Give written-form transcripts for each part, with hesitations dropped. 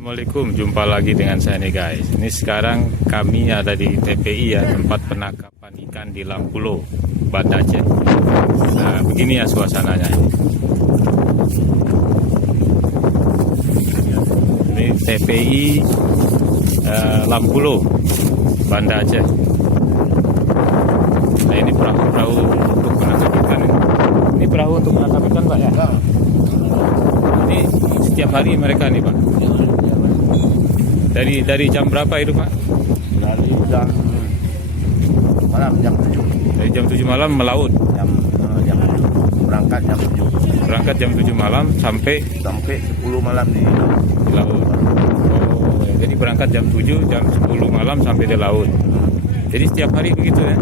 Assalamualaikum, jumpa lagi dengan saya nih guys. Ini sekarang kami ada di TPI ya, tempat penangkapan ikan di Lampulo, Banda Aceh. Nah, begini ya suasananya. Ini TPI Lampulo, Banda Aceh. Nah, ini perahu-perahu untuk menangkap ikan. Ini perahu untuk menangkap ikan, Pak ya? Ini setiap hari mereka nih, Pak. Dari jam berapa itu, Pak? Dari jam malam jam 7. Dari jam 7 malam melaut. Jam 7. Berangkat jam 7. Berangkat jam 7 malam sampai 10 malam di laut. Oh, jadi berangkat jam 7, jam 10 malam sampai di laut. Jadi setiap hari begitu ya?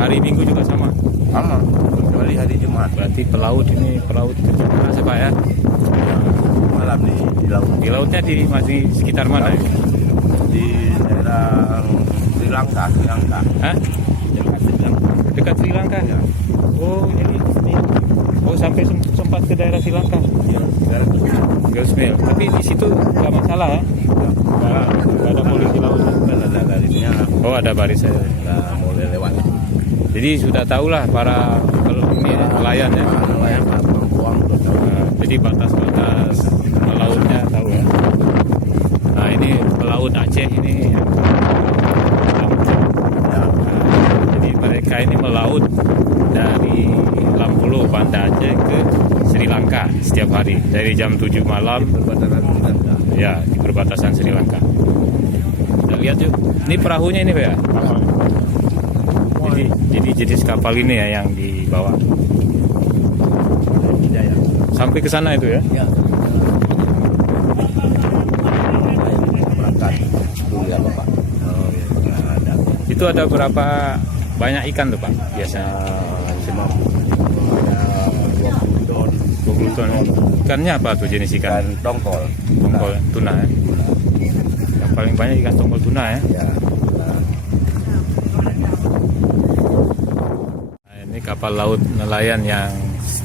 Hari Minggu juga sama? Sama, kecuali hari Jumat. Berarti pelaut ini pelaut kecil mana Pak ya? Malam di laut. Di lautnya masih sekitar mana ya? Di daerah Sri Lanka. Hah? Dekat Sri Lanka. Dekat Sri Lanka? Ya. Oh, jadi ini. Oh, sampai sempat ke daerah Sri Lanka? Ya, daerah Gosmil. Tapi di situ nggak masalah ya? Nggak ada polisi laut. ada garisnya. Oh, ada barisnya. Nggak boleh lewat. Jadi sudah tahulah para nelayan ya. Nelayan buang Jadi batas-batas melautnya tahu ya. Nah, ini pelaut Aceh ini. ya. Jadi mereka ini melaut dari Lampulo, Banda Aceh ke Sri Lanka setiap hari dari jam 7 malam. Perbatasan Sri Lanka. Ya, di perbatasan Sri Lanka. Kita lihat yuk. Ini perahunya ini, Pak ya. Jadi jenis kapal ini ya yang dibawa. Sampai ke sana itu ya? Ya. Berangkat dulu ya Bapak. Oh, iya. Ada. Itu ada berapa banyak ikan tuh Pak biasanya? Cuma ada 20 ton. 20 ton. Ikannya apa tuh jenis ikan? Ikan tongkol. Tongkol tuna ya? Yang paling banyak ikan tongkol tuna ya? Ya. Nah, ini kapal laut nelayan yang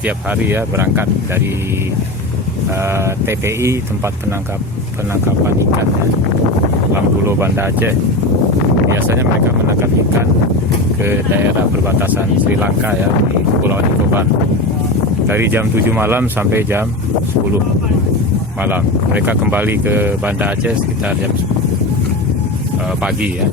setiap hari ya berangkat dari TPI tempat penangkapan ikan ya, Lampulo, Banda Aceh. Biasanya mereka menangkap ikan ke daerah perbatasan Sri Lanka ya di Pulau Nicobar dari jam 7 malam sampai jam 10 malam. Mereka kembali ke Banda Aceh sekitar jam pagi ya.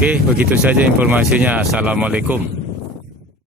Oke, begitu saja informasinya. Assalamualaikum.